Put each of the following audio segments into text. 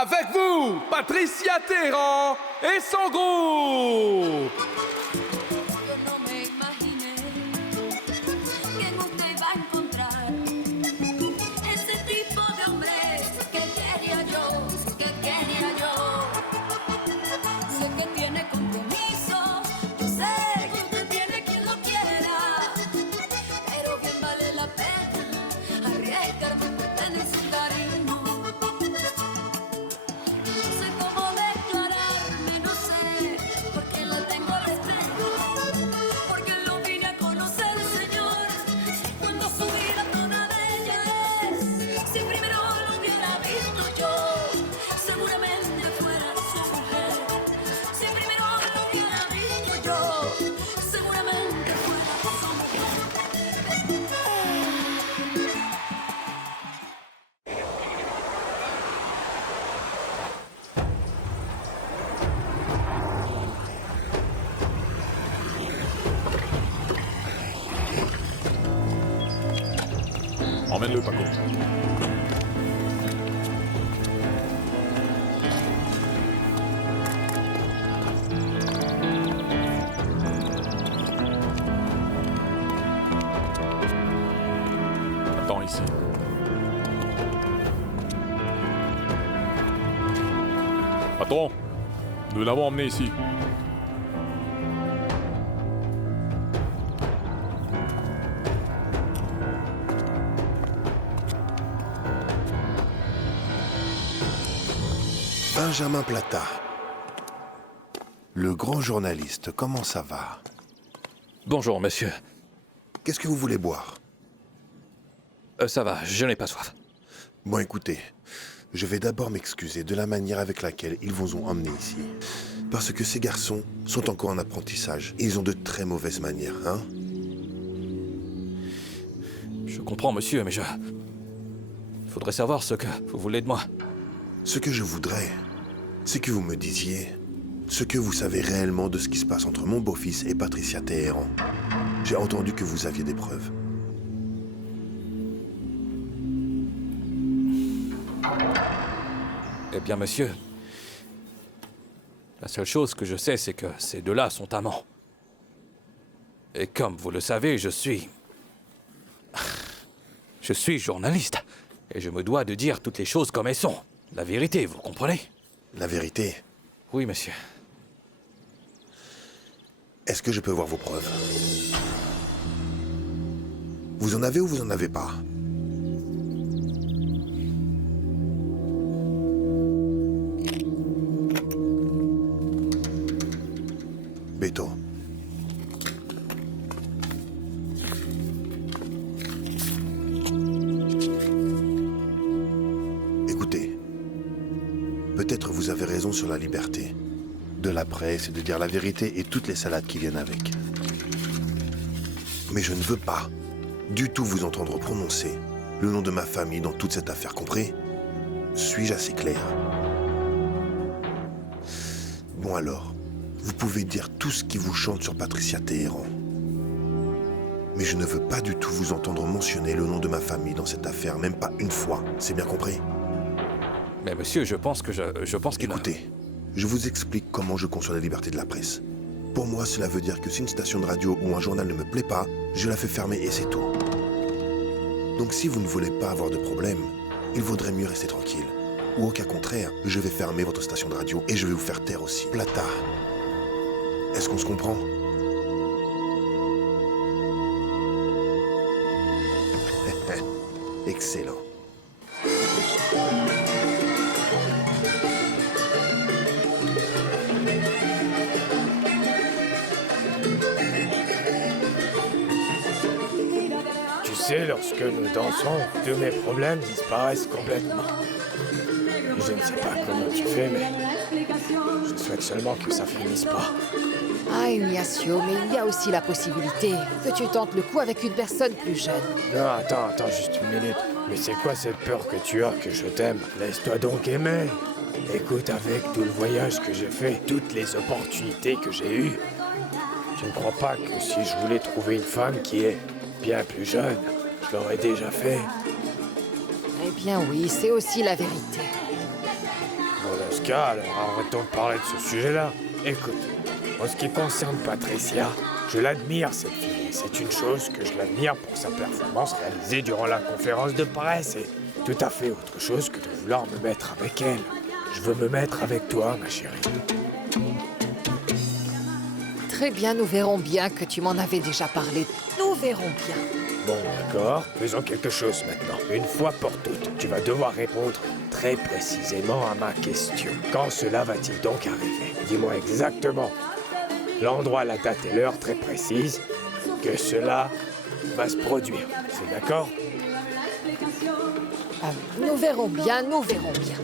Avec vous, Patricia Terran et son groupe. Emmène-le, Paco. Attends ici. Attends, nous l'avons emmené ici. Benjamin Plata, le grand journaliste, comment ça va? Bonjour, monsieur. Qu'est-ce que vous voulez boire? Ça va, je n'ai pas soif. Bon, écoutez, je vais d'abord m'excuser de la manière avec laquelle ils vous ont emmené ici. Parce que ces garçons sont encore en apprentissage. Ils ont de très mauvaises manières, hein? Je comprends, monsieur, mais Il faudrait savoir ce que vous voulez de moi. Ce que je voudrais, c'est que vous me disiez ce que vous savez réellement de ce qui se passe entre mon beau-fils et Patricia Téhéran. J'ai entendu que vous aviez des preuves. Eh bien, monsieur, la seule chose que je sais, c'est que ces deux-là sont amants. Et comme vous le savez, je suis journaliste. Et je me dois de dire toutes les choses comme elles sont. La vérité, vous comprenez? La vérité? Oui, monsieur. Est-ce que je peux voir vos preuves? Vous en avez ou vous en avez pas? Beto. Écoutez, peut-être vous avez raison sur la liberté de la presse et de dire la vérité et toutes les salades qui viennent avec. Mais je ne veux pas du tout vous entendre prononcer le nom de ma famille dans toute cette affaire, compris? Suis-je assez clair? Bon alors, vous pouvez dire tout ce qui vous chante sur Patricia Téhéran. Mais je ne veux pas du tout vous entendre mentionner le nom de ma famille dans cette affaire, même pas une fois, c'est bien compris? Mais monsieur, je pense qu'il... Écoutez, je vous explique comment je conçois la liberté de la presse. Pour moi, cela veut dire que si une station de radio ou un journal ne me plaît pas, je la fais fermer et c'est tout. Donc si vous ne voulez pas avoir de problème, il vaudrait mieux rester tranquille. Ou au cas contraire, je vais fermer votre station de radio et je vais vous faire taire aussi. Plata, est-ce qu'on se comprend? Excellent. Tu sais, lorsque nous dansons, tous mes problèmes disparaissent complètement. Je ne sais pas comment tu fais, mais je souhaite seulement que ça finisse pas. Ah, Ignacio, mais il y a aussi la possibilité que tu tentes le coup avec une personne plus jeune. Non, attends, juste une minute. Mais c'est quoi cette peur que tu as que je t'aime? Laisse-toi donc aimer. Écoute, avec tout le voyage que j'ai fait, toutes les opportunités que j'ai eues, tu ne crois pas que si je voulais trouver une femme qui est bien plus jeune, je l'aurais déjà fait? Eh bien oui, c'est aussi la vérité. Bon, dans ce cas, alors arrêtons de parler de ce sujet-là. Écoute, en ce qui concerne Patricia, je l'admire cette fille. C'est une chose que je l'admire pour sa performance réalisée durant la conférence de presse et tout à fait autre chose que de vouloir me mettre avec elle. Je veux me mettre avec toi, ma chérie. Très bien, nous verrons bien que tu m'en avais déjà parlé. Nous verrons bien. Bon, d'accord, faisons quelque chose maintenant. Une fois pour toutes, tu vas devoir répondre très précisément à ma question. Quand cela va-t-il donc arriver? Dis-moi exactement l'endroit, la date et l'heure très précise que cela va se produire. C'est d'accord? Nous verrons bien, nous verrons bien.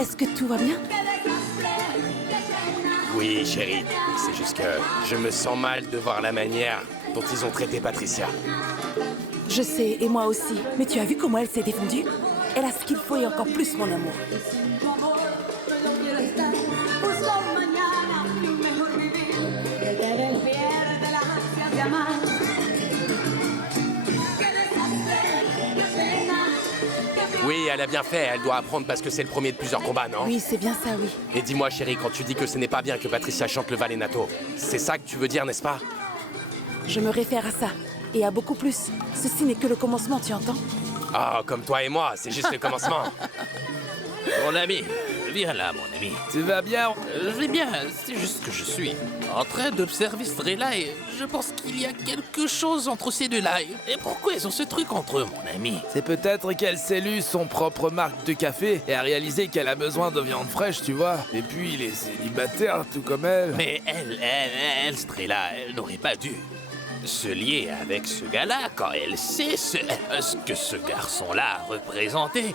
Est-ce que tout va bien? Oui, chérie. C'est juste que je me sens mal de voir la manière dont ils ont traité Patricia. Je sais, et moi aussi. Mais tu as vu comment elle s'est défendue? Elle a ce qu'il faut et encore plus, mon amour. Oui, elle a bien fait. Elle doit apprendre parce que c'est le premier de plusieurs combats, non? Oui, c'est bien ça, oui. Et dis-moi, chérie, quand tu dis que ce n'est pas bien que Patricia chante le Valenato, c'est ça que tu veux dire, n'est-ce pas? Je me réfère à ça. Et à beaucoup plus. Ceci n'est que le commencement, tu entends? Ah, comme toi et moi, c'est juste le commencement. Mon ami, viens là, mon ami. Tu vas bien? Je vais bien, c'est juste que je suis en train d'observer Strela et je pense qu'il y a quelque chose entre ces deux-là. Et pourquoi ils ont ce truc entre eux, mon ami? C'est peut-être qu'elle s'est lu son propre marque de café et a réalisé qu'elle a besoin de viande fraîche, tu vois. Et puis il est célibataire, tout comme elle. Mais elle, Strela, elle n'aurait pas dû se lier avec ce gars-là quand elle sait ce que ce garçon-là représentait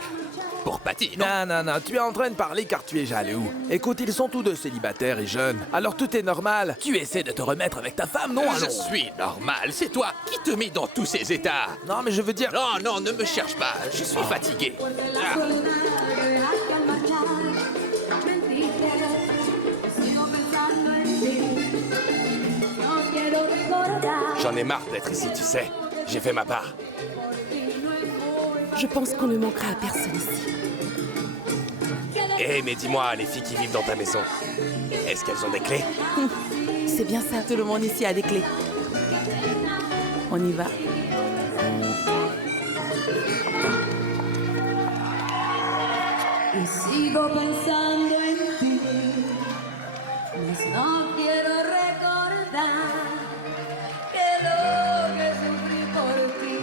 pour Patty, non? Non, tu es en train de parler car tu es jaloux. Écoute, ils sont tous deux célibataires et jeunes, alors tout est normal. Tu essaies de te remettre avec ta femme, non? Je suis normal, c'est toi qui te mets dans tous ces états. Non, mais je veux dire... Non, ne me cherche pas, je suis fatigué. Ah. J'en ai marre d'être ici, tu sais. J'ai fait ma part. Je pense qu'on ne manquera à personne ici. Eh, mais dis-moi, les filles qui vivent dans ta maison, est-ce qu'elles ont des clés? C'est bien ça, tout le monde ici a des clés. On y va. Sigo pensando en ti, mas no quiero recordar que lo que sufrí por ti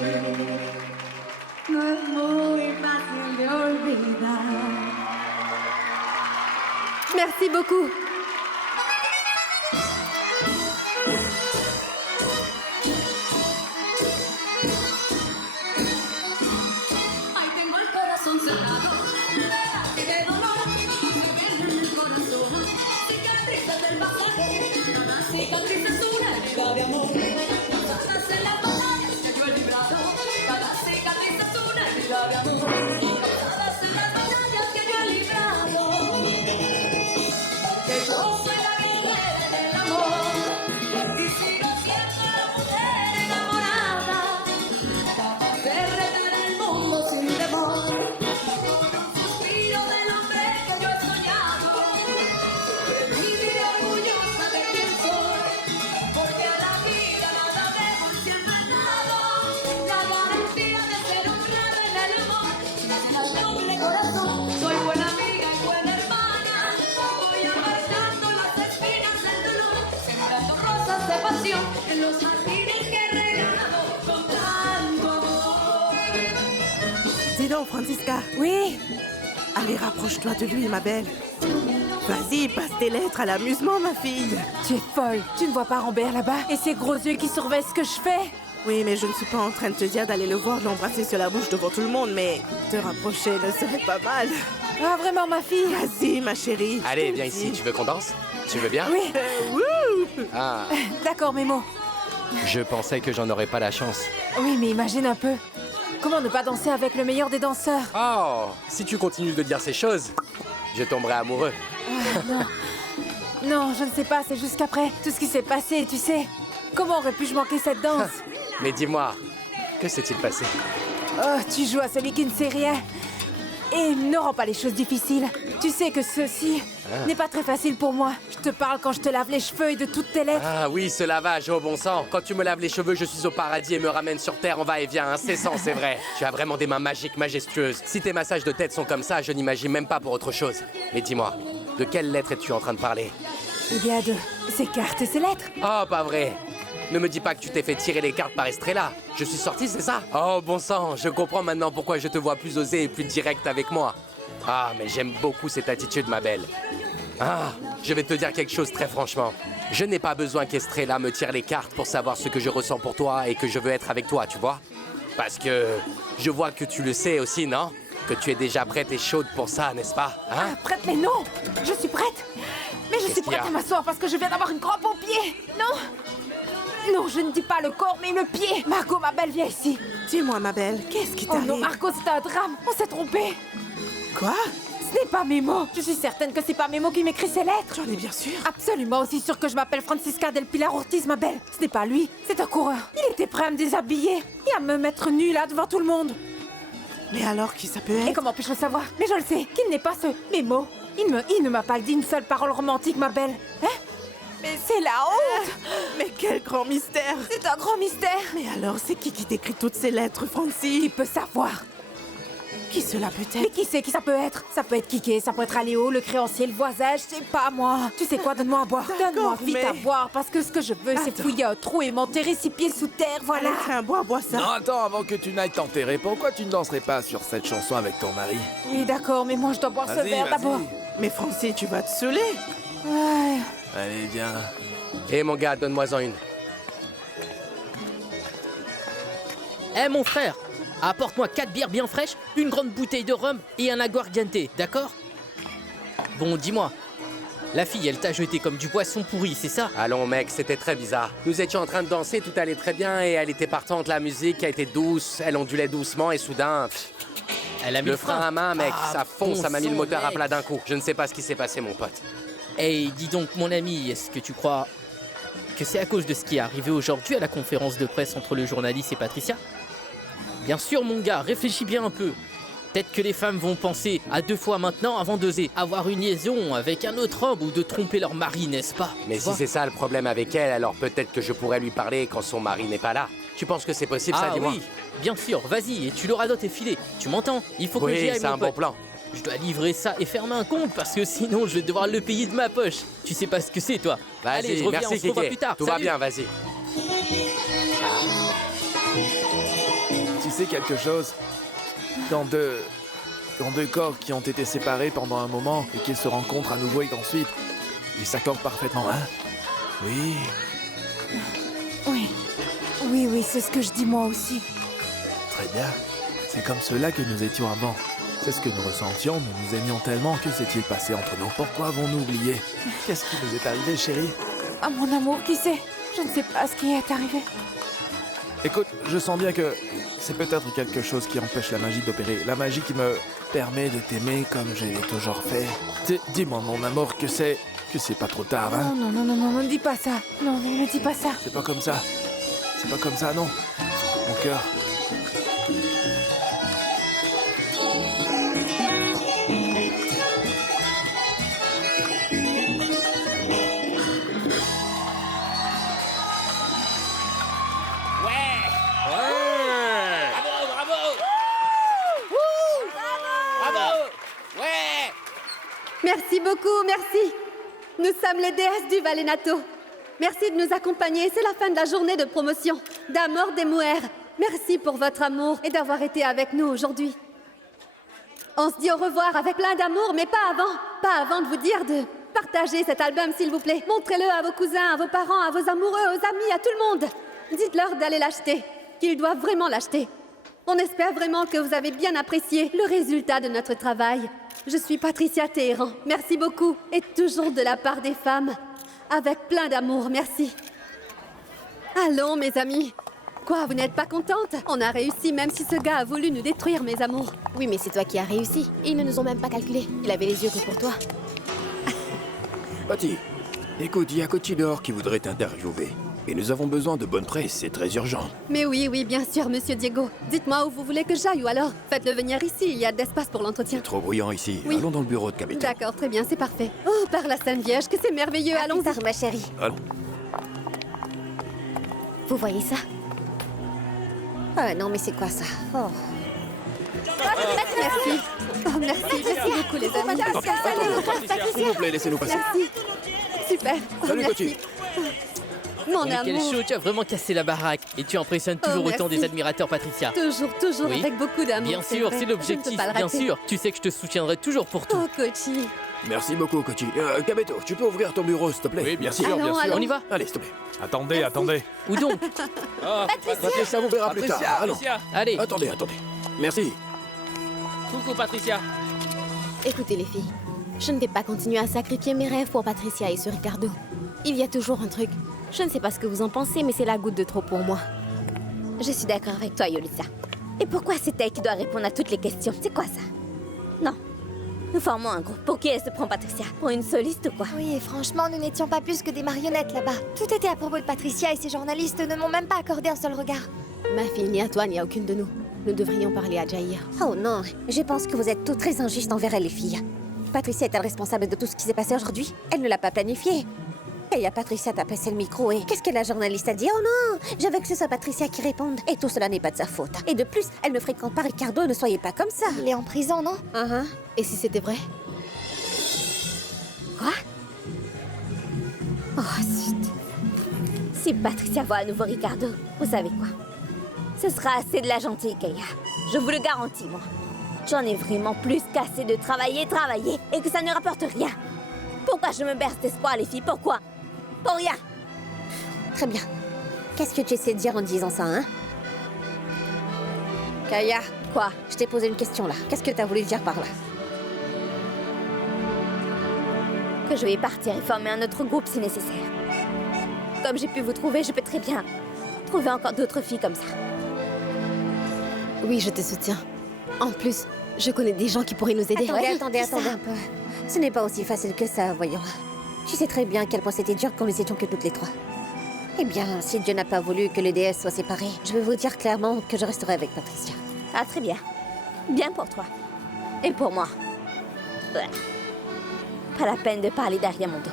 no es muy fácil de olvidar. Merci beaucoup. Ay, tengo el corazón cerrado. De dolor, se ven en el corazón. Cicatrices del pasaje, cada cicatriz es una herida de amor. Causadas en las batallas que yo he librado. Cada cicatriz es una herida de amor. Causadas en las batallas que yo he librado. Que yo soy la guerrera del amor. Y sigo siendo la mujer enamorada. De retar el mundo sin temor. Soy buena amiga y buena hermana. Voy apartando las espinas del dolor, sembrando rosas de pasión en los jardines que he regalado con tanto amor. Dis donc, Francisca. Oui. Allez, rapproche-toi de lui, ma belle. Vas-y, passe tes lettres à l'amusement, ma fille. Tu es folle. Tu ne vois pas Rambert là-bas? Et ses gros yeux qui surveillent ce que je fais? Oui, mais je ne suis pas en train de te dire d'aller le voir, l'embrasser sur la bouche devant tout le monde, mais te rapprocher ne serait pas mal. Ah, vraiment, ma fille? Vas-y, ma chérie. Allez, viens ici, tu veux qu'on danse? Tu veux bien? Oui. Ah, D'accord, Mémo. Je pensais que j'en aurais pas la chance. Oui, mais imagine un peu. Comment ne pas danser avec le meilleur des danseurs? Oh, si tu continues de dire ces choses, je tomberai amoureux. Non. Non, je ne sais pas, c'est juste qu'après tout ce qui s'est passé, tu sais. Comment aurais-je manquer cette danse? Mais dis-moi, que s'est-il passé? Oh, tu joues à celui qui ne sait rien. Et ne rends pas les choses difficiles. Tu sais que ceci n'est pas très facile pour moi. Je te parle quand je te lave les cheveux et de toutes tes lettres. Ah oui, ce lavage, oh bon sang. Quand tu me laves les cheveux, je suis au paradis et me ramène sur Terre en va-et-vient incessant, c'est vrai. Tu as vraiment des mains magiques, majestueuses. Si tes massages de tête sont comme ça, je n'imagine même pas pour autre chose. Mais dis-moi, de quelle lettre es-tu en train de parler? Il y a de ces cartes et ces lettres. Oh, pas vrai. Ne me dis pas que tu t'es fait tirer les cartes par Estrella. Je suis sorti, c'est ça? Oh, bon sang, je comprends maintenant pourquoi je te vois plus osé et plus direct avec moi. Ah, mais j'aime beaucoup cette attitude, ma belle. Ah, je vais te dire quelque chose très franchement. Je n'ai pas besoin qu'Estrella me tire les cartes pour savoir ce que je ressens pour toi et que je veux être avec toi, tu vois? Parce que je vois que tu le sais aussi, non? Que tu es déjà prête et chaude pour ça, n'est-ce pas? Hein? Ah, prête, mais non! Je suis prête! Mais je suis prête à m'asseoir parce que je viens d'avoir une crampe au pied! Non! Non, je ne dis pas le corps, mais le pied! Margot, ma belle, viens ici! Dis-moi, ma belle, qu'est-ce qui t'arrive? Oh non, Margot, c'est un drame! On s'est trompé! Quoi? Ce n'est pas Memo! Je suis certaine que c'est pas Memo qui m'écrit ces lettres! J'en ai bien sûr! Absolument aussi sûre que je m'appelle Francisca del Pilar Ortiz, ma belle! Ce n'est pas lui, c'est un coureur! Il était prêt à me déshabiller et à me mettre nue là devant tout le monde! Mais alors, qui ça peut être? Et comment puis-je le savoir? Mais je le sais, qu'il n'est pas ce Memo! Il ne m'a pas dit une seule parole romantique, ma belle! Hein? Mais c'est la honte! Mais quel grand mystère! C'est un grand mystère! Mais alors, c'est qui t'écrit toutes ces lettres, Francie? Qui peut savoir? Qui cela peut Mais être? qui c'est qui ça peut être? Ça peut être Kiké, ça peut être Aléo, le créancier, le voisin, je sais pas moi. Tu sais quoi, donne-moi à boire. Donne-moi vite mais- à boire, parce que ce que je veux, c'est fouiller un trou et m'enterrer 6 pieds sous terre, voilà. Allez, tiens, bois ça! Non, attends, avant que tu n'ailles t'enterrer, pourquoi tu ne danserais pas sur cette chanson avec ton mari? Oui, d'accord, mais moi je dois boire ce Vas-y, verre vas-y. d'abord. Mais Francie, tu vas te saouler! Ouais. Allez, viens. Eh mon gars, donne-moi-en une. Eh mon frère, apporte-moi 4 bières bien fraîches, une grande bouteille de rhum et un aguardiente, d'accord? Bon, dis-moi, la fille, elle t'a jeté comme du poisson pourri, c'est ça? Allons mec, c'était très bizarre. Nous étions en train de danser, tout allait très bien et elle était partante, la musique a été douce, elle ondulait doucement et soudain... Elle a mis le frein à main, mec, Ah, ça fonce, bon ça m'a mis le sang, moteur à mec. plat d'un coup. Je ne sais pas ce qui s'est passé, mon pote. Hey, dis donc, mon ami, est-ce que tu crois que c'est à cause de ce qui est arrivé aujourd'hui à la conférence de presse entre le journaliste et Patricia? Bien sûr, mon gars, réfléchis bien un peu. Peut-être que les femmes vont penser à 2 fois maintenant avant d'oser avoir une liaison avec un autre homme ou de tromper leur mari, n'est-ce pas? Mais Tu si vois? c'est ça le problème avec elle, alors peut-être que je pourrais lui parler quand son mari n'est pas là. Tu penses que c'est possible, ça, Ah dis-moi? oui, bien sûr, vas-y, et tu l'auras dans tes filets. Tu m'entends? Il faut que j'y Oui, aille, c'est mon un bon pote. plan. Je dois livrer ça et fermer un compte parce que sinon je vais devoir le payer de ma poche. Tu sais pas ce que c'est, toi. Allez, Vas-y, je reviens, merci on se revoit Kéké. plus tard. Tout va Salut. bien, vas-y. Tu sais quelque chose? Quand deux corps qui ont été séparés pendant un moment et qu'ils se rencontrent à nouveau et qu'ensuite ils s'accordent parfaitement, hein? Oui. Oui. Oui, oui, c'est ce que je dis moi aussi. Très bien. C'est comme cela que nous étions avant. C'est ce que nous ressentions, nous nous aimions tellement. Que s'est-il passé entre nous? Pourquoi avons-nous oublié? Qu'est-ce qui nous est arrivé, chérie? Ah, mon amour, qui sait? Je ne sais pas ce qui est arrivé. Écoute, je sens bien que c'est peut-être quelque chose qui empêche la magie d'opérer. La magie qui me permet de t'aimer comme je l'ai toujours fait. Dis-moi, mon amour, que c'est pas trop tard, hein? Non, non, non, non, non, ne dis pas ça. Non, non, ne dis pas ça. C'est pas comme ça. C'est pas comme ça, non. Mon cœur. Bravo, bravo! Bravo! Ouais! Merci beaucoup, merci. Nous sommes les déesses du Valenato. Merci de nous accompagner. C'est la fin de la journée de promotion d'Amor des Muer. Merci pour votre amour et d'avoir été avec nous aujourd'hui. On se dit au revoir avec plein d'amour, mais pas avant. Pas avant de vous dire de partager cet album, s'il vous plaît. Montrez-le à vos cousins, à vos parents, à vos amoureux, aux amis, à tout le monde. Dites-leur d'aller l'acheter, qu'ils doivent vraiment l'acheter. On espère vraiment que vous avez bien apprécié le résultat de notre travail. Je suis Patricia Téhéran. Merci beaucoup. Et toujours de la part des femmes. Avec plein d'amour. Merci. Allons, mes amis. Quoi, vous n'êtes pas contente? On a réussi même si ce gars a voulu nous détruire, mes amours. Oui, mais c'est toi qui as réussi. Ils ne nous ont même pas calculé. Il avait les yeux que pour toi. Patty, écoute, il y a Kochi dehors qui voudrait t'interviewer. Et nous avons besoin de bonne presse, c'est très urgent. Mais oui, oui, bien sûr, monsieur Diego. Dites-moi où vous voulez que j'aille ou alors faites-le venir ici, il y a de l'espace pour l'entretien. Trop bruyant ici. Oui. Allons dans le bureau de Kabeto. D'accord, très bien, c'est parfait. Oh, par la Sainte Vierge, que c'est merveilleux, allons-y. Ma chérie. Allons. Vous voyez ça? Ah non, mais c'est quoi ça? Oh. Merci. Oh, merci beaucoup, les amis. S'il vous plaît, laissez-nous passer. Merci. Super. Oh, Salut, merci. Kochi. Mon Mais quel amour. show, tu as vraiment cassé la baraque. Et tu impressionnes toujours autant merci. des admirateurs, Patricia. Toujours, Oui. avec beaucoup d'amour. Bien sûr, vrai. c'est Je ne l'objectif, peux pas le bien rater. sûr. Tu sais que je te soutiendrai toujours pour tout. Oh, Kochi. Merci beaucoup, Kochi. Kabeto, tu peux ouvrir ton bureau, s'il te plaît? Oui, bien Merci. sûr, bien Allons, sûr. allons. On y va? Allez, s'il te plaît. Attendez, attendez. Où donc? Patricia vous verra plus tard. Allons. Patricia. Allez. Attendez. Merci. Coucou, Patricia. Écoutez les filles, je ne vais pas continuer à sacrifier mes rêves pour Patricia et ce Ricardo. Il y a toujours un truc. Je ne sais pas ce que vous en pensez, mais c'est la goutte de trop pour moi. Je suis d'accord avec toi, Yolita. Et pourquoi c'est elle qui doit répondre à toutes les questions? C'est quoi ça? Non. Nous formons un groupe. Pour qui elle se prend, Patricia? Pour une soliste ou quoi? Oui, et franchement, nous n'étions pas plus que des marionnettes là-bas. Tout était à propos de Patricia et ces journalistes ne m'ont même pas accordé un seul regard. Ma fille, ni à toi, ni à aucune de nous. Nous devrions parler à Jair. Oh non, je pense que vous êtes toutes très injustes envers elle, les filles. Patricia est-elle responsable de tout ce qui s'est passé aujourd'hui? Elle ne l'a pas planifié. Et y a Patricia t'a passé le micro et qu'est-ce que la journaliste a dit? Oh non, je veux que ce soit Patricia qui réponde. Et tout cela n'est pas de sa faute. Et de plus, elle ne fréquente pas Ricardo, ne soyez pas comme ça. Il est en prison, non? Et si c'était vrai? Quoi? Oh, zut. Si Patricia voit à nouveau Ricardo, vous savez quoi? Ce sera assez de la gentille, Kaya. Je vous le garantis, moi. J'en ai vraiment plus qu'assez de travailler, et que ça ne rapporte rien. Pourquoi je me berce d'espoir, les filles? Pourquoi? Pour rien. Très bien. Qu'est-ce que tu essaies de dire en disant ça, hein? Kaya. Quoi? Je t'ai posé une question, là. Qu'est-ce que t'as voulu dire par là? Que je vais partir et former un autre groupe si nécessaire. Comme j'ai pu vous trouver, je peux très bien trouver encore d'autres filles comme ça. Oui, je te soutiens. En plus, je connais des gens qui pourraient nous aider. Attendez un peu. Ce n'est pas aussi facile que ça, voyons. Tu sais très bien à quel point c'était dur quand nous étions que toutes les trois. Eh bien, si Dieu n'a pas voulu que les déesses soient séparées, je vais vous dire clairement que je resterai avec Patricia. Ah, très bien. Bien pour toi. Et pour moi. Voilà. Pas la peine de parler derrière mon dos.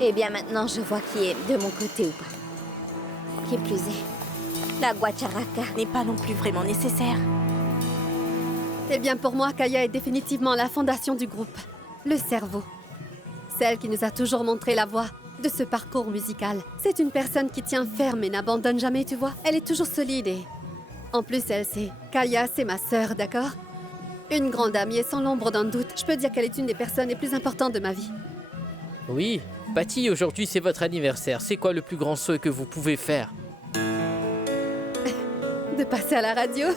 Eh bien, maintenant, je vois qui est de mon côté ou pas. Qui plus est, la guacharaca n'est pas non plus vraiment nécessaire. Eh bien, pour moi, Kaya est définitivement la fondation du groupe. Le cerveau. Celle qui nous a toujours montré la voie de ce parcours musical. C'est une personne qui tient ferme et n'abandonne jamais, tu vois. Elle est toujours solide et... En plus, elle sait. Kaya, c'est ma sœur, d'accord? Une grande amie et sans l'ombre d'un doute. Je peux dire qu'elle est une des personnes les plus importantes de ma vie. Oui. Patty, aujourd'hui c'est votre anniversaire. C'est quoi le plus grand saut que vous pouvez faire? De passer à la radio.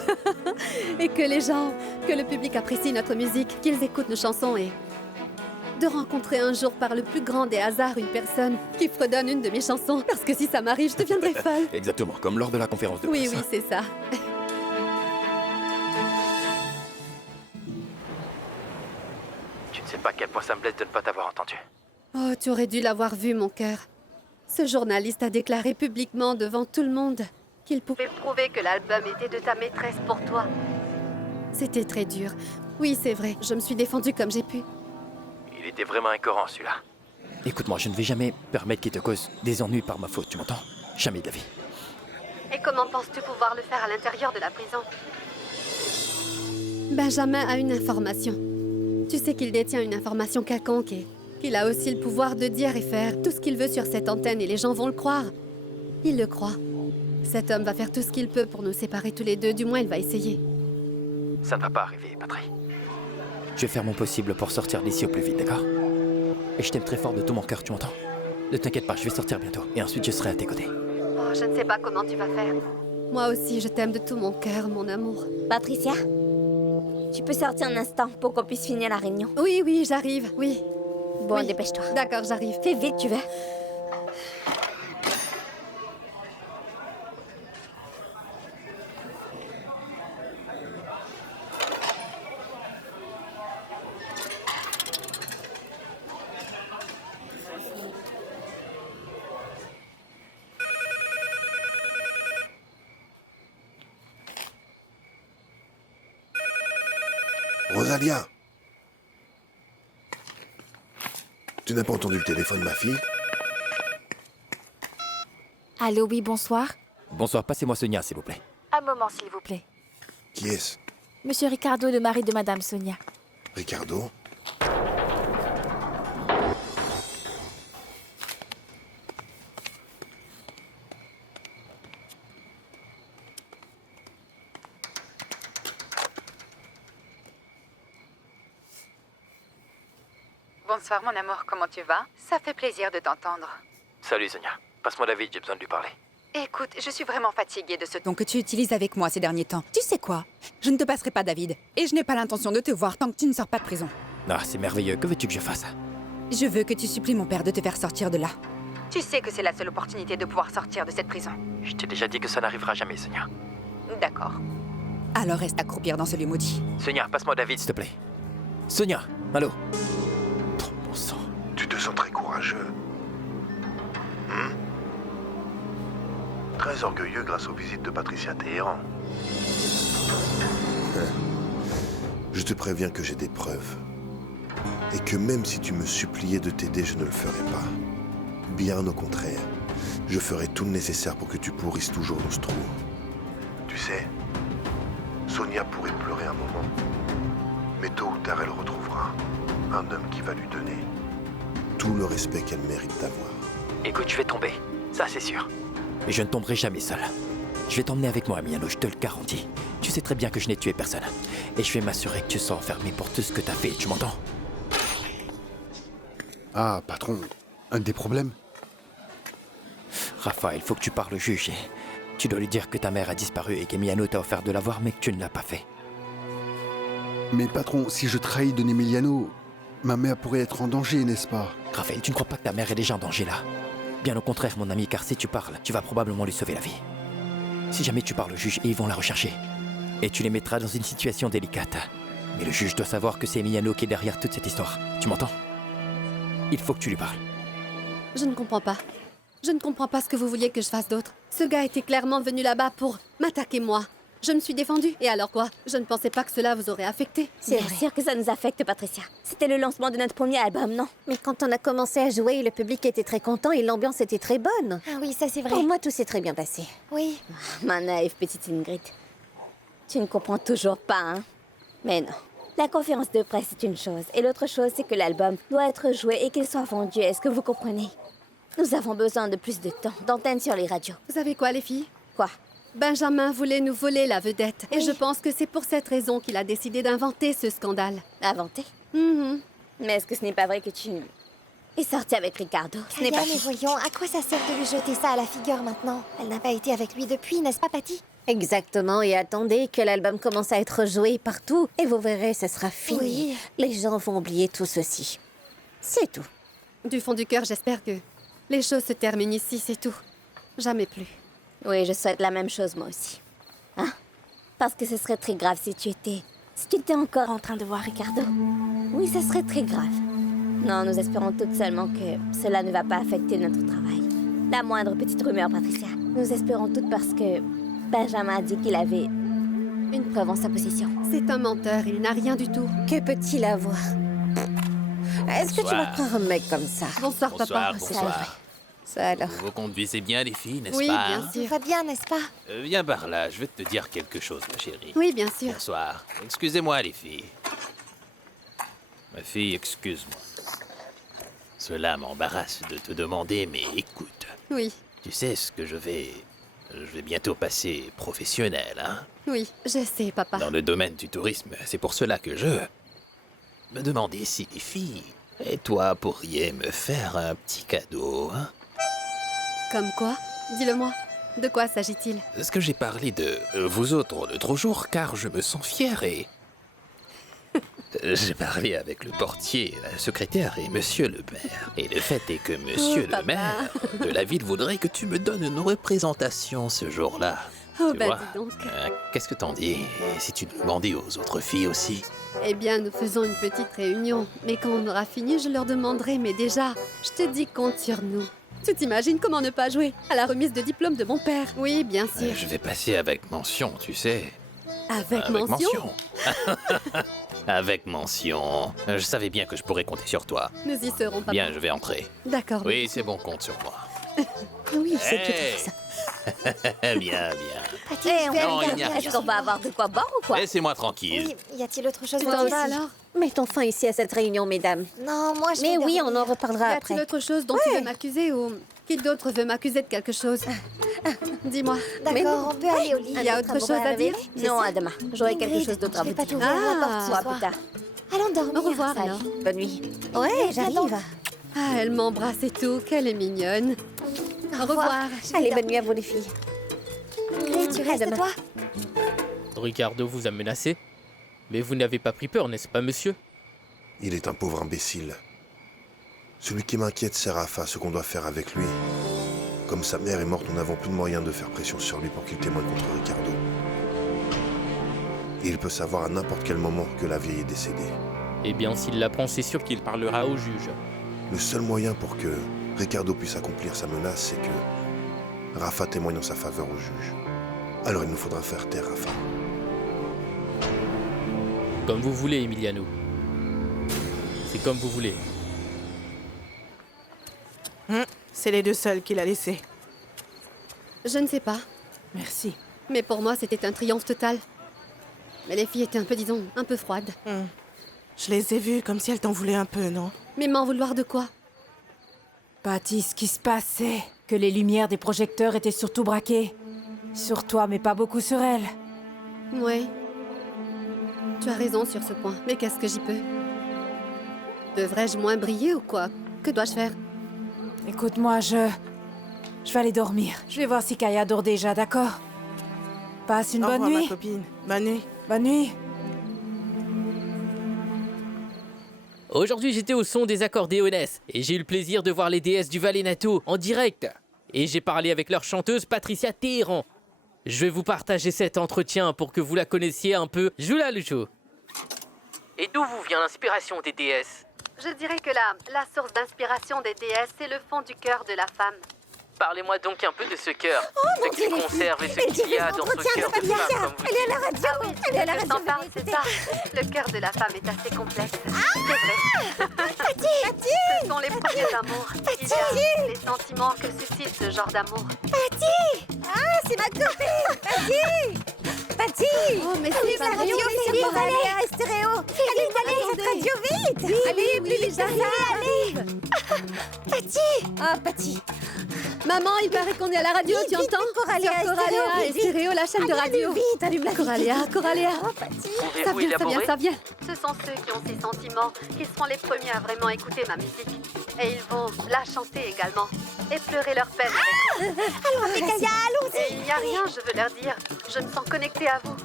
Et que les gens, que le public apprécie notre musique, qu'ils écoutent nos chansons et... de rencontrer un jour par le plus grand des hasards une personne qui fredonne une de mes chansons. Parce que si ça m'arrive, je deviendrai folle. Exactement, comme lors de la conférence de presse. Oui, c'est ça. Tu ne sais pas à quel point ça me blesse de ne pas t'avoir entendu. Oh, tu aurais dû l'avoir vu, mon cœur. Ce journaliste a déclaré publiquement devant tout le monde qu'il pouvait prouver que l'album était de ta maîtresse pour toi. C'était très dur. Oui, c'est vrai, je me suis défendue comme j'ai pu. Il était vraiment incohérent, celui-là. Écoute-moi, je ne vais jamais permettre qu'il te cause des ennuis par ma faute, tu m'entends? Jamais de la vie. Et comment penses-tu pouvoir le faire à l'intérieur de la prison? Benjamin a une information. Tu sais qu'il détient une information quelconque et qu'il a aussi le pouvoir de dire et faire tout ce qu'il veut sur cette antenne et les gens vont le croire. Il le croit. Cet homme va faire tout ce qu'il peut pour nous séparer tous les deux, du moins il va essayer. Ça ne va pas arriver, Patry. Je vais faire mon possible pour sortir d'ici au plus vite, d'accord? Et je t'aime très fort de tout mon cœur, tu m'entends? Ne t'inquiète pas, je vais sortir bientôt. Et ensuite, je serai à tes côtés. Oh, je ne sais pas comment tu vas faire. Moi aussi, je t'aime de tout mon cœur, mon amour. Patricia, tu peux sortir un instant pour qu'on puisse finir la réunion? Oui, oui, j'arrive, oui. Bon, oui. dépêche-toi. D'accord, j'arrive. Fais vite, tu veux. Rosalia! Tu n'as pas entendu le téléphone, ma fille? Allô, oui, bonsoir. Bonsoir, passez-moi Sonia, s'il vous plaît. Un moment, s'il vous plaît. Qui est-ce? Monsieur Ricardo, le mari de Madame Sonia. Ricardo? Bonsoir mon amour, comment tu vas? Ça fait plaisir de t'entendre. Salut Sonia. Passe-moi David, j'ai besoin de lui parler. Écoute, je suis vraiment fatiguée de ce ton que tu utilises avec moi ces derniers temps. Tu sais quoi? Je ne te passerai pas David. Et je n'ai pas l'intention de te voir tant que tu ne sors pas de prison. Ah, c'est merveilleux. Que veux-tu que je fasse? Je veux que tu supplies mon père de te faire sortir de là. Tu sais que c'est la seule opportunité de pouvoir sortir de cette prison. Je t'ai déjà dit que ça n'arrivera jamais, Sonia. D'accord. Alors reste accroupir dans ce lieu maudit. Sonia, passe-moi David, s'il te plaît. Sonia, allô? Bon sang. Tu te sens très courageux. Très orgueilleux grâce aux visites de Patricia à Téhéran. Je te préviens que j'ai des preuves. Et que même si tu me suppliais de t'aider, je ne le ferai pas. Bien au contraire, je ferai tout le nécessaire pour que tu pourrisses toujours dans ce trou. Tu sais, Sonia pourrait pleurer un moment, mais tôt ou tard elle retrouvera un homme qui va lui donner tout le respect qu'elle mérite d'avoir. Écoute, je vais tomber, ça c'est sûr. Mais je ne tomberai jamais seul. Je vais t'emmener avec moi, Miano, je te le garantis. Tu sais très bien que je n'ai tué personne. Et je vais m'assurer que tu sois enfermé pour tout ce que t'as fait, tu m'entends? Ah, patron, un des problèmes? Rafa, il faut que tu parles au juge. Tu dois lui dire que ta mère a disparu et que Miano t'a offert de la voir, mais que tu ne l'as pas fait. Mais patron, si je trahis Don Emiliano, ma mère pourrait être en danger, n'est-ce pas? Raphaël, tu ne crois pas que ta mère est déjà en danger là? Bien au contraire, mon ami, car si tu parles, tu vas probablement lui sauver la vie. Si jamais tu parles au juge, ils vont la rechercher. Et tu les mettras dans une situation délicate. Mais le juge doit savoir que c'est Emiliano qui est derrière toute cette histoire. Tu m'entends? Il faut que tu lui parles. Je ne comprends pas. Je ne comprends pas ce que vous vouliez que je fasse d'autre. Ce gars était clairement venu là-bas pour m'attaquer moi. Je me suis défendue. Et alors quoi? Je ne pensais pas que cela vous aurait affecté. C'est sûr que ça nous affecte, Patricia. C'était le lancement de notre premier album, non? Mais quand on a commencé à jouer, le public était très content et l'ambiance était très bonne. Ah oui, ça c'est vrai. Pour moi, tout s'est très bien passé. Oui. Ma naïve petite Ingrid. Tu ne comprends toujours pas, hein? Mais non. La conférence de presse, c'est une chose. Et l'autre chose, c'est que l'album doit être joué et qu'il soit vendu. Est-ce que vous comprenez? Nous avons besoin de plus de temps, d'antenne sur les radios. Vous savez quoi, les filles? Quoi? Benjamin voulait nous voler la vedette. Et je pense que c'est pour cette raison qu'il a décidé d'inventer ce scandale. Inventé? Mais est-ce que ce n'est pas vrai que tu es sortie avec Ricardo? Ce n'est pas mais voyons, à quoi ça sert de lui jeter ça à la figure maintenant? Elle n'a pas été avec lui depuis, n'est-ce pas, Patty? Exactement, et attendez que l'album commence à être joué partout, et vous verrez, ce sera fini. Oui. Les gens vont oublier tout ceci. C'est tout. Du fond du cœur, j'espère que les choses se terminent ici, c'est tout. Jamais plus. Oui, je souhaite la même chose, moi aussi. Hein? Parce que ce serait très grave si tu étais encore en train de voir Ricardo. Oui, ce serait très grave. Non, nous espérons toutes seulement que cela ne va pas affecter notre travail. La moindre petite rumeur, Patricia. Nous espérons toutes parce que Benjamin a dit qu'il avait une preuve en sa possession. C'est un menteur, il n'a rien du tout. Que peut-il avoir? Est-ce que tu vas croire un mec comme ça? Bonsoir, papa. Bonsoir. Ça alors. Vous conduisez bien les filles, n'est-ce Oui, pas? bien sûr. Ça va bien, n'est-ce pas? Viens par là, je vais te dire quelque chose, ma chérie. Oui, bien sûr. Bonsoir. Excusez-moi, les filles. Ma fille, excuse-moi. Cela m'embarrasse de te demander, mais écoute. Oui. Tu sais ce que je vais bientôt passer professionnel, hein? Oui, je sais, papa. Dans le domaine du tourisme, c'est pour cela que je me demandais si les filles et toi pourriez me faire un petit cadeau, hein? Comme quoi? Dis-le-moi. De quoi s'agit-il? Est-ce que j'ai parlé de vous autres l'autre jour car je me sens fier et... J'ai parlé avec le portier, la secrétaire et monsieur le maire. Et le fait est que monsieur le maire de la ville voudrait que tu me donnes une représentation ce jour-là. Oh, tu bah vois? dis donc. Qu'est-ce que t'en dis? Et si tu demandais aux autres filles aussi? Eh bien, nous faisons une petite réunion. Mais quand on aura fini, je leur demanderai. Mais déjà, je te dis, compte sur nous. Tu t'imagines comment ne pas jouer à la remise de diplôme de mon père? Oui, bien sûr. Je vais passer avec mention, tu sais. Avec mention. Avec mention. Je savais bien que je pourrais compter sur toi. Nous y serons, papa. Bien, je vais entrer. D'accord. Oui, c'est bon, compte sur moi. Oui, c'est Hey. tout à fait ça. Bien, bien. Eh, on va Non, il n'y a Est-ce rien. qu'on va avoir de quoi boire ou quoi Laissez-moi tranquille. Y a-t-il autre chose Tu pour t'en ici vas alors? Mettons fin ici à cette réunion, mesdames. Non, moi je Mais oui, on en reparlera Y après. a-t-il autre chose dont tu veux m'accuser ou qui d'autre veut m'accuser de quelque chose? Dis-moi. D'accord, on peut aller au lit. Il y a autre chose à dire? Non, à demain. J'aurai quelque chose d'autre à vous dire. Ah, Plus tard. Allons dormir. Au revoir, Sally. alors. Bonne nuit. Ouais, j'arrive. Ah, elle m'embrasse et tout. Qu'elle est mignonne. Au revoir. Allez, bonne nuit à vous les filles. Tu restes, toi? Ricardo vous a menacé. Mais vous n'avez pas pris peur, n'est-ce pas, monsieur? Il est un pauvre imbécile. Celui qui m'inquiète, c'est Rafa, ce qu'on doit faire avec lui. Comme sa mère est morte, nous n'avons plus de moyens de faire pression sur lui pour qu'il témoigne contre Ricardo. Et il peut savoir à n'importe quel moment que la vieille est décédée. Eh bien, s'il l'apprend, c'est sûr qu'il parlera au juge. Le seul moyen pour que Ricardo puisse accomplir sa menace, c'est que Rafa témoigne en sa faveur au juge. Alors il nous faudra faire taire Rafa. Comme vous voulez, Emiliano. C'est comme vous voulez. C'est les deux seuls qu'il a laissés. Je ne sais pas. Merci. Mais pour moi, c'était un triomphe total. Mais les filles étaient un peu, disons, un peu froides. Je les ai vues comme si elles t'en voulaient un peu, non? Mais m'en vouloir de quoi? Patty, ce qui se passait, que les lumières des projecteurs étaient surtout braquées. Sur toi, mais pas beaucoup sur elle. Ouais. Tu as raison sur ce point. Mais qu'est-ce que j'y peux? Devrais-je moins briller ou quoi? Que dois-je faire? Écoute-moi, je vais aller dormir. Je vais voir si Kaya dort déjà, d'accord? Passe une Au bonne revoir, nuit. ma copine. Bonne nuit. Bonne nuit. Aujourd'hui, j'étais au son des accordéones et j'ai eu le plaisir de voir les déesses du Valenato en direct. Et j'ai parlé avec leur chanteuse Patricia Téhéran. Je vais vous partager cet entretien pour que vous la connaissiez un peu. Joula le show. Et d'où vous vient l'inspiration des déesses? Je dirais que la source d'inspiration des déesses, c'est le fond du cœur de la femme. Parlez-moi donc un peu de ce cœur, mon ce qu'il Dieu, les conserve et ce filles, qu'il y a dans ce cœur de femme, comme vous Elle est à la radio. Ah oui, Elle est à la je radio. t'en parle, c'est ça. Le cœur de la femme est assez complexe. C'est vrai. Patty, Ce sont les premiers amours. Il y a les sentiments que suscite ce genre d'amour. Patty. Ah, c'est ma copine. Patty. Oh, mais Allez, c'est la pas radio, vrai, vite, c'est vite, pas allez, à stéréo. Allez, cette radio, vite. Oui, Allez, oui, plus vite, j'arrive. allez. Patty. Ah, Patty. Maman, il paraît qu'on est à la radio, Vite, tu vite, entends? vite, Coralia, Sur Coralia Stéréo, et vite, Stéréo, la chaîne de Allez, radio. vite, allume la Coralia, Coralia. Oh, Patty. Ça Pouvez-vous vient, ça vient, élaborer? ça vient. Ce sont ceux qui ont ces sentiments qui seront les premiers à vraiment écouter ma musique. Et ils vont la chanter également. Et pleurer leur peine avec moi. Allons-y, Kaya, allons-y. Et il n'y a rien, je veux leur dire. Je me sens connectée à vous,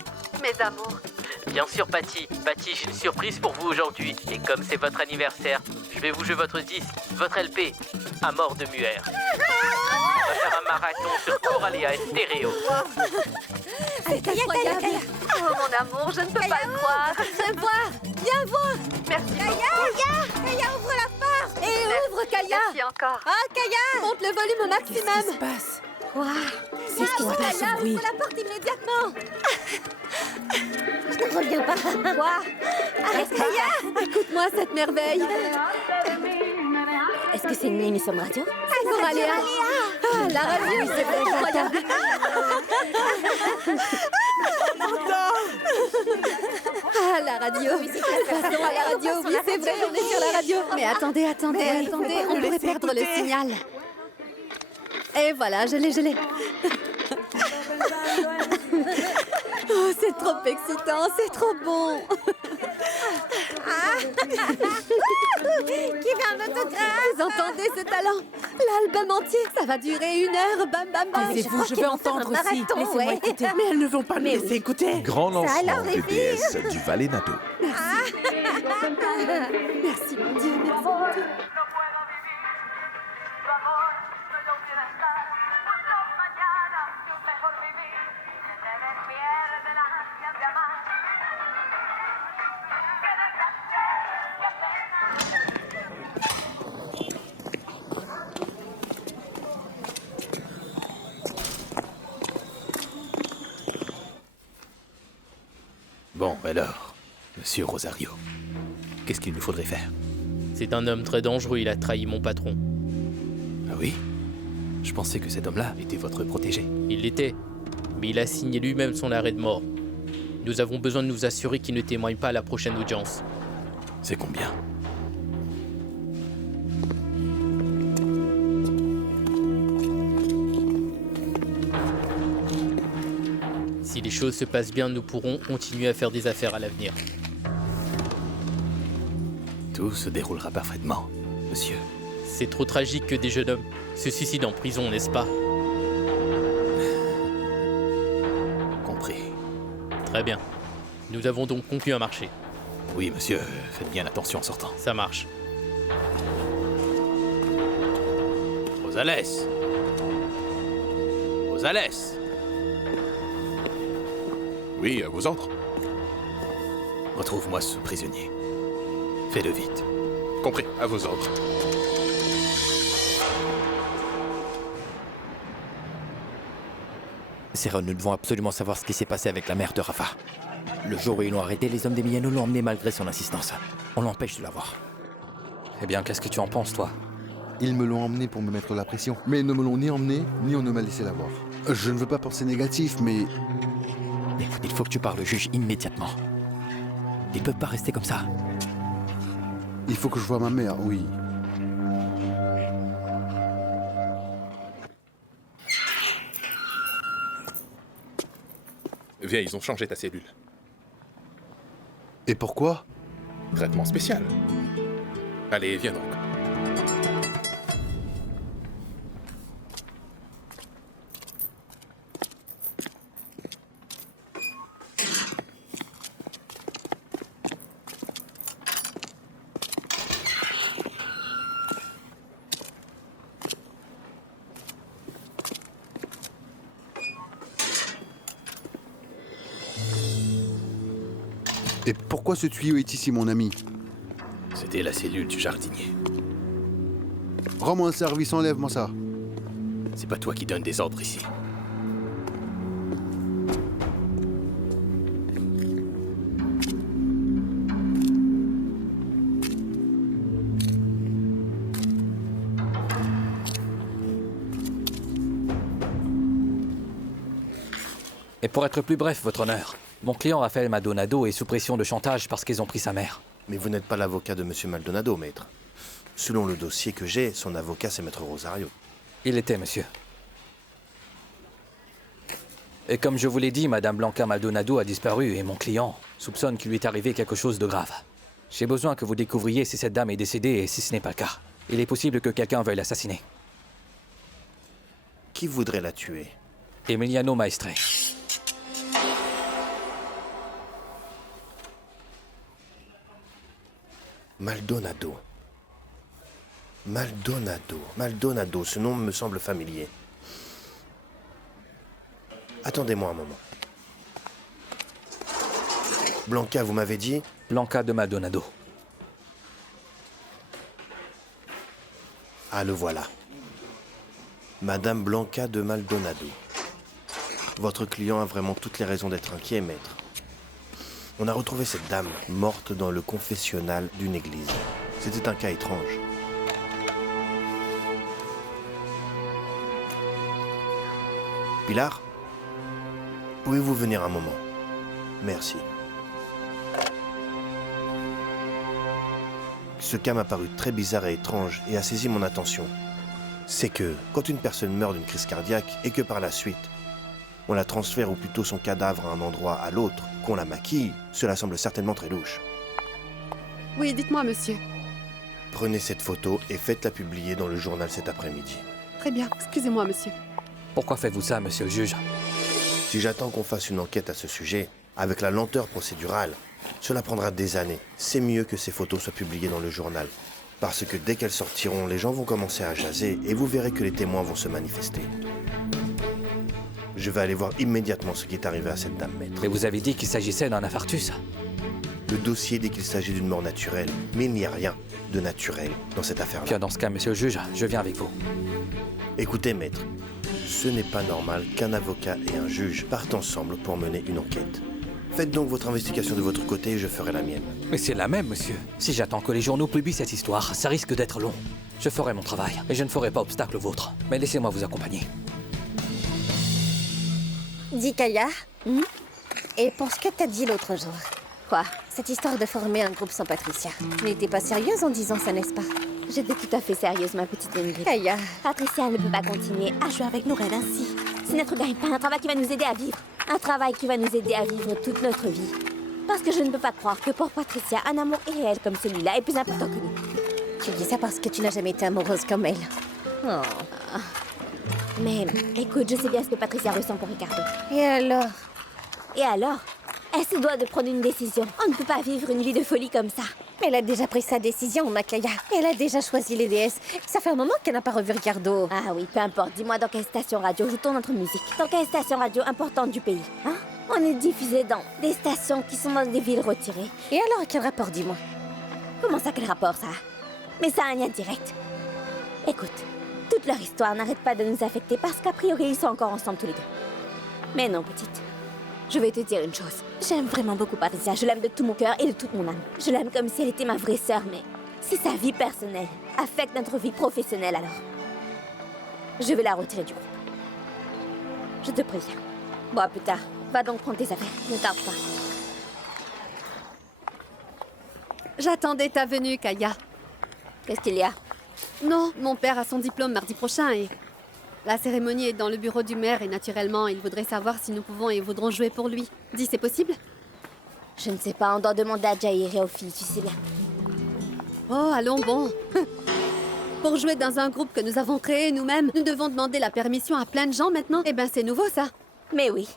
mes amours. Bien sûr, Patty. Patty, j'ai une surprise pour vous aujourd'hui. Et comme c'est votre anniversaire, je vais vous jouer votre disque, votre LP, à mort de muère. On va faire un marathon sur Coralia et Stéréo. C'est incroyable. Oh mon amour, je ne peux pas le croire. Viens voir, viens voir. Merci beaucoup. Kaya, ouvre la porte. Et ouvre, Kaya. Merci encore. Ah, Kaya. Monte le volume au maximum. Qu'est-ce qui se passe? Quoi? C'est ce qui se passe, Kaya, oui. ouvre la porte immédiatement. Je ne reviens pas. Quoi? Kaya. Écoute-moi cette merveille. Est-ce que c'est une émission de radio? C'est Coralia. Ah, la radio, c'est incroyable. Ah, la radio. Passons à la radio. Oui, c'est vrai, on est sur la radio. Mais attendez, on pourrait perdre le signal. Et voilà, je l'ai. Oh, c'est trop excitant, c'est trop bon. Qui fait un autographe? Vous entendez ce talent? L'album entier, ça va durer 1 heure, bam bam bam. Taisez-vous, je veux entendre aussi. Laissez-moi écouter. Mais elles ne vont pas nous laisser écouter. Grand lancement alors, les des déesses du Valenato. Merci mon Dieu, merci mon Dieu. Bon, alors, monsieur Rosario, qu'est-ce qu'il nous faudrait faire? C'est un homme très dangereux, il a trahi mon patron. Ah oui? Je pensais que cet homme-là était votre protégé. Il l'était, mais il a signé lui-même son arrêt de mort. Nous avons besoin de nous assurer qu'il ne témoigne pas à la prochaine audience. C'est combien? Si les choses se passent bien, nous pourrons continuer à faire des affaires à l'avenir. Tout se déroulera parfaitement, monsieur. C'est trop tragique que des jeunes hommes se suicident en prison, n'est-ce pas? Compris. Très bien. Nous avons donc conclu un marché. Oui, monsieur, faites bien attention en sortant. Ça marche. Rosales! Rosales! Oui, à vos ordres. Retrouve-moi ce prisonnier. Fais-le vite. Compris, à vos ordres. Sérone, nous devons absolument savoir ce qui s'est passé avec la mère de Rafa. Le jour où ils l'ont arrêté, les hommes d'Emiliano l'ont emmené malgré son insistance. On l'empêche de la voir. Eh bien, qu'est-ce que tu en penses, toi? Ils me l'ont emmené pour me mettre la pression, mais ils ne me l'ont ni emmené, ni on ne m'a laissé la voir. Je ne veux pas penser négatif, mais... Écoute, il faut que tu parles au juge immédiatement. Ils peuvent pas rester comme ça. Il faut que je voie ma mère, oui. Viens, ils ont changé ta cellule. Et pourquoi? Traitement spécial. Allez, viens donc. Et pourquoi ce tuyau est ici, mon ami? C'était la cellule du jardinier. Rends-moi un service, enlève-moi ça. C'est pas toi qui donnes des ordres ici. Et pour être plus bref, votre honneur, mon client Raphaël Maldonado est sous pression de chantage parce qu'ils ont pris sa mère. Mais vous n'êtes pas l'avocat de Monsieur Maldonado, maître. Selon le dossier que j'ai, son avocat, c'est Maître Rosario. Il l'était, monsieur. Et comme je vous l'ai dit, Madame Blanca Maldonado a disparu et mon client soupçonne qu'il lui est arrivé quelque chose de grave. J'ai besoin que vous découvriez si cette dame est décédée et si ce n'est pas le cas. Il est possible que quelqu'un veuille l'assassiner. Qui voudrait la tuer? Emiliano Maestre. Maldonado. Maldonado, ce nom me semble familier. Attendez-moi un moment. Blanca, vous m'avez dit? Blanca de Maldonado. Ah, le voilà. Madame Blanca de Maldonado. Votre client a vraiment toutes les raisons d'être inquiet, maître. On a retrouvé cette dame morte dans le confessionnal d'une église. C'était un cas étrange. Pilar, pouvez-vous venir un moment? Merci. Ce cas m'a paru très bizarre et étrange et a saisi mon attention. C'est que, quand une personne meurt d'une crise cardiaque et que par la suite, on la transfère ou plutôt son cadavre à un endroit à l'autre, qu'on la maquille, cela semble certainement très louche. Oui, dites-moi, monsieur. Prenez cette photo et faites-la publier dans le journal cet après-midi. Très bien. Excusez-moi, monsieur. Pourquoi faites-vous ça, monsieur le juge? Si j'attends qu'on fasse une enquête à ce sujet, avec la lenteur procédurale, cela prendra des années. C'est mieux que ces photos soient publiées dans le journal. Parce que dès qu'elles sortiront, les gens vont commencer à jaser et vous verrez que les témoins vont se manifester. Je vais aller voir immédiatement ce qui est arrivé à cette dame, maître. Mais vous avez dit qu'il s'agissait d'un infarctus. Le dossier dit qu'il s'agit d'une mort naturelle, mais il n'y a rien de naturel dans cette affaire-là. Bien, dans ce cas, monsieur le juge, je viens avec vous. Écoutez, maître, ce n'est pas normal qu'un avocat et un juge partent ensemble pour mener une enquête. Faites donc votre investigation de votre côté et je ferai la mienne. Mais c'est la même, monsieur. Si j'attends que les journaux publient cette histoire, ça risque d'être long. Je ferai mon travail, et je ne ferai pas obstacle au vôtre. Mais laissez-moi vous accompagner. Dis, Kaya. Et pour ce que t'as dit l'autre jour. Quoi? Cette histoire de former un groupe sans Patricia. Tu n'étais pas sérieuse en disant ça, n'est-ce pas? J'étais tout à fait sérieuse, ma petite Ingrid. Kaya. Patricia ne peut pas continuer à jouer avec nous, ainsi. C'est notre gagne-pain, un travail qui va nous aider à vivre. Un travail qui va nous aider à vivre toute notre vie. Parce que je ne peux pas croire que pour Patricia, un amour irréel comme celui-là est plus important que nous. Tu dis ça parce que tu n'as jamais été amoureuse comme elle. Oh. Mais écoute, je sais bien ce que Patricia ressent pour Ricardo. Et alors? Et alors? Elle se doit de prendre une décision. On ne peut pas vivre une vie de folie comme ça. Elle a déjà pris sa décision, Makaya. Elle a déjà choisi les déesses. Ça fait un moment qu'elle n'a pas revu Ricardo. Ah oui, peu importe. Dis-moi dans quelle station radio joue-t-on notre musique? Dans quelle station radio importante du pays? Hein? On est diffusé dans des stations qui sont dans des villes retirées. Et alors, quel rapport, dis-moi? Comment ça, quel rapport, ça? Mais ça a un lien direct. Écoute, toute leur histoire n'arrête pas de nous affecter parce qu'a priori, ils sont encore ensemble tous les deux. Mais non, petite. Je vais te dire une chose. J'aime vraiment beaucoup Patricia. Je l'aime de tout mon cœur et de toute mon âme. Je l'aime comme si elle était ma vraie sœur, mais si sa vie personnelle affecte notre vie professionnelle, alors je vais la retirer du groupe. Je te préviens. Bon, à plus tard. Va donc prendre tes affaires. Ne tarde pas. J'attendais ta venue, Kaya. Qu'est-ce qu'il y a? Non, mon père a son diplôme mardi prochain et... La cérémonie est dans le bureau du maire et naturellement, il voudrait savoir si nous pouvons et voudrons jouer pour lui. Dis, c'est possible? Je ne sais pas, on doit demander à Jair et aux filles, tu sais bien. Oh, allons bon. Pour jouer dans un groupe que nous avons créé nous-mêmes, nous devons demander la permission à plein de gens maintenant. Eh ben, c'est nouveau, ça. Mais oui.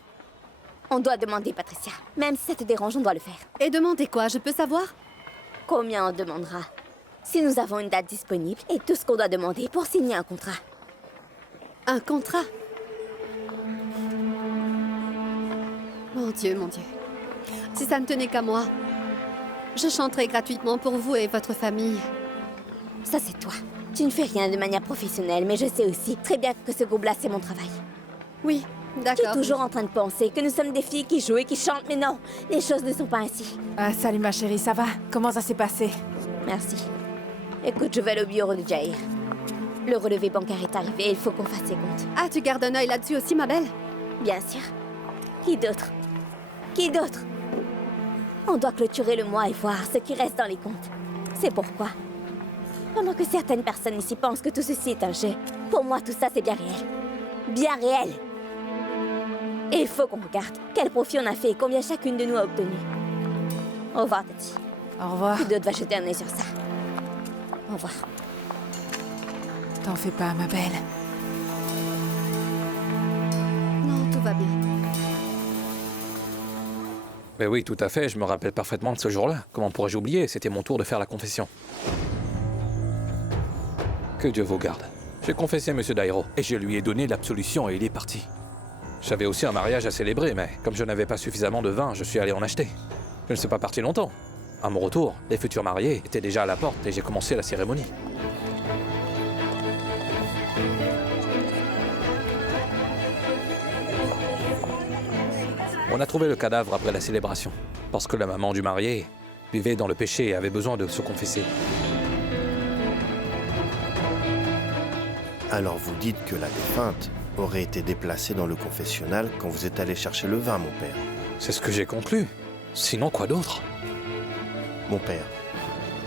On doit demander, Patricia. Même si ça te dérange, on doit le faire. Et demander quoi, je peux savoir? Combien on demandera? Si nous avons une date disponible et tout ce qu'on doit demander pour signer un contrat. Un contrat? Mon Dieu, mon Dieu. Si ça ne tenait qu'à moi, je chanterais gratuitement pour vous et votre famille. Ça, c'est toi. Tu ne fais rien de manière professionnelle, mais je sais aussi très bien que ce groupe-là, c'est mon travail. Oui, d'accord. Tu es toujours en train de penser que nous sommes des filles qui jouent et qui chantent, mais non, les choses ne sont pas ainsi. Salut ma chérie, ça va? Comment ça s'est passé? Merci. Écoute, je vais aller au bureau de Jair. Le relevé bancaire est arrivé et il faut qu'on fasse ses comptes. Ah, tu gardes un œil là-dessus aussi, ma belle? Bien sûr. Qui d'autre? Qui d'autre? On doit clôturer le mois et voir ce qui reste dans les comptes. C'est pourquoi. Pendant que certaines personnes ici pensent que tout ceci est un jeu, pour moi tout ça c'est bien réel. Bien réel. Et il faut qu'on regarde quel profit on a fait et combien chacune de nous a obtenu. Au revoir, Tati. Au revoir. Qui d'autre va jeter un œil sur ça? Au revoir. T'en fais pas, ma belle. Non, tout va bien. Mais oui, tout à fait, je me rappelle parfaitement de ce jour-là. Comment pourrais-je oublier? C'était mon tour de faire la confession. Que Dieu vous garde. J'ai confessé M. Dairo, et je lui ai donné l'absolution et il est parti. J'avais aussi un mariage à célébrer, mais comme je n'avais pas suffisamment de vin, je suis allé en acheter. Je ne suis pas parti longtemps. À mon retour, les futurs mariés étaient déjà à la porte et j'ai commencé la cérémonie. On a trouvé le cadavre après la célébration, parce que la maman du marié vivait dans le péché et avait besoin de se confesser. Alors vous dites que la défunte aurait été déplacée dans le confessionnal quand vous êtes allé chercher le vin, mon père. C'est ce que j'ai conclu. Sinon, quoi d'autre? Mon père,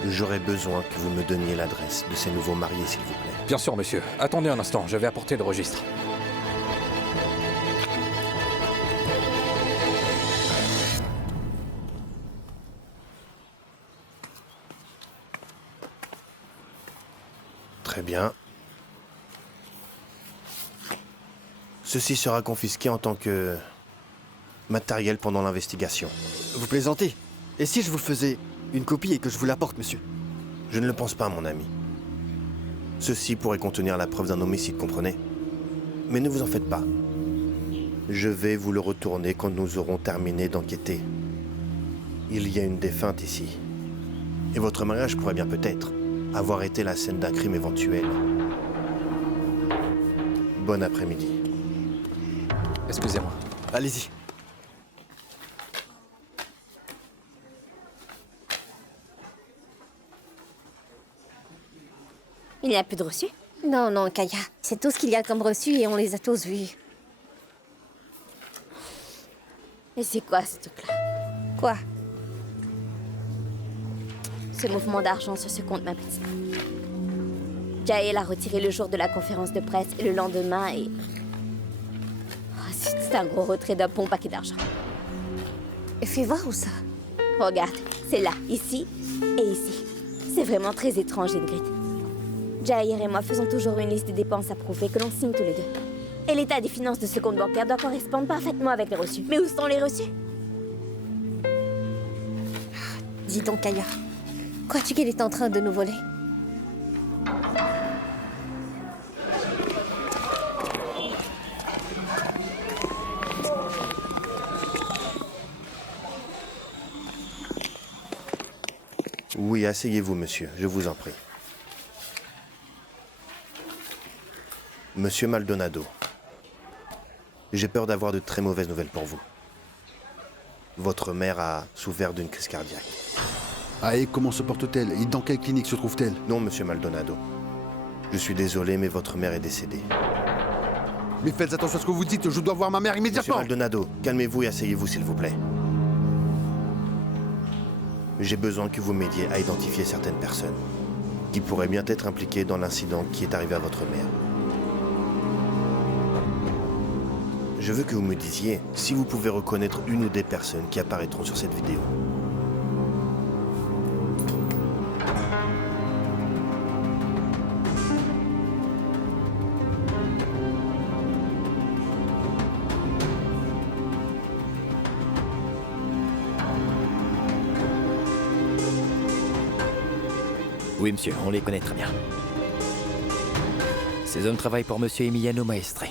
j'aurais besoin que vous me donniez l'adresse de ces nouveaux mariés, s'il vous plaît. Bien sûr, monsieur. Attendez un instant, je vais apporter le registre. Très bien. Ceci sera confisqué en tant que matériel pendant l'investigation. Vous plaisantez? Et si je vous faisais une copie et que je vous l'apporte, monsieur? Je ne le pense pas, mon ami. Ceci pourrait contenir la preuve d'un homicide, comprenez? Mais ne vous en faites pas. Je vais vous le retourner quand nous aurons terminé d'enquêter. Il y a une défunte ici. Et votre mariage pourrait bien peut-être avoir été la scène d'un crime éventuel. Bon après-midi. Excusez-moi. Allez-y. Il n'y a plus de reçus? Non, non, Kaya. C'est tout ce qu'il y a comme reçu et on les a tous vus. Et c'est quoi ce truc-là? Quoi? Ce mouvement d'argent sur ce compte, ma petite. Jaël l'a retiré le jour de la conférence de presse et le lendemain et... Oh, c'est un gros retrait d'un bon paquet d'argent. Et fais voir où ça? Regarde, c'est là, ici et ici. C'est vraiment très étrange, Ingrid. Jair et moi faisons toujours une liste des dépenses approuvées que l'on signe tous les deux. Et l'état des finances de ce compte bancaire doit correspondre parfaitement avec les reçus. Mais où sont les reçus? Dis donc, Kaya. Crois-tu qu'il est en train de nous voler? Oui, asseyez-vous, monsieur, je vous en prie. Monsieur Maldonado, j'ai peur d'avoir de très mauvaises nouvelles pour vous. Votre mère a souffert d'une crise cardiaque. Ah, et comment se porte-t-elle? Et dans quelle clinique se trouve-t-elle? Non, monsieur Maldonado. Je suis désolé, mais votre mère est décédée. Mais faites attention à ce que vous dites, je dois voir ma mère immédiatement! Monsieur Maldonado, calmez-vous et asseyez-vous, s'il vous plaît. J'ai besoin que vous m'aidiez à identifier certaines personnes qui pourraient bien être impliquées dans l'incident qui est arrivé à votre mère. Je veux que vous me disiez si vous pouvez reconnaître une ou des personnes qui apparaîtront sur cette vidéo. Oui, monsieur, on les connaît très bien. Ces hommes travaillent pour monsieur Emiliano Maestre.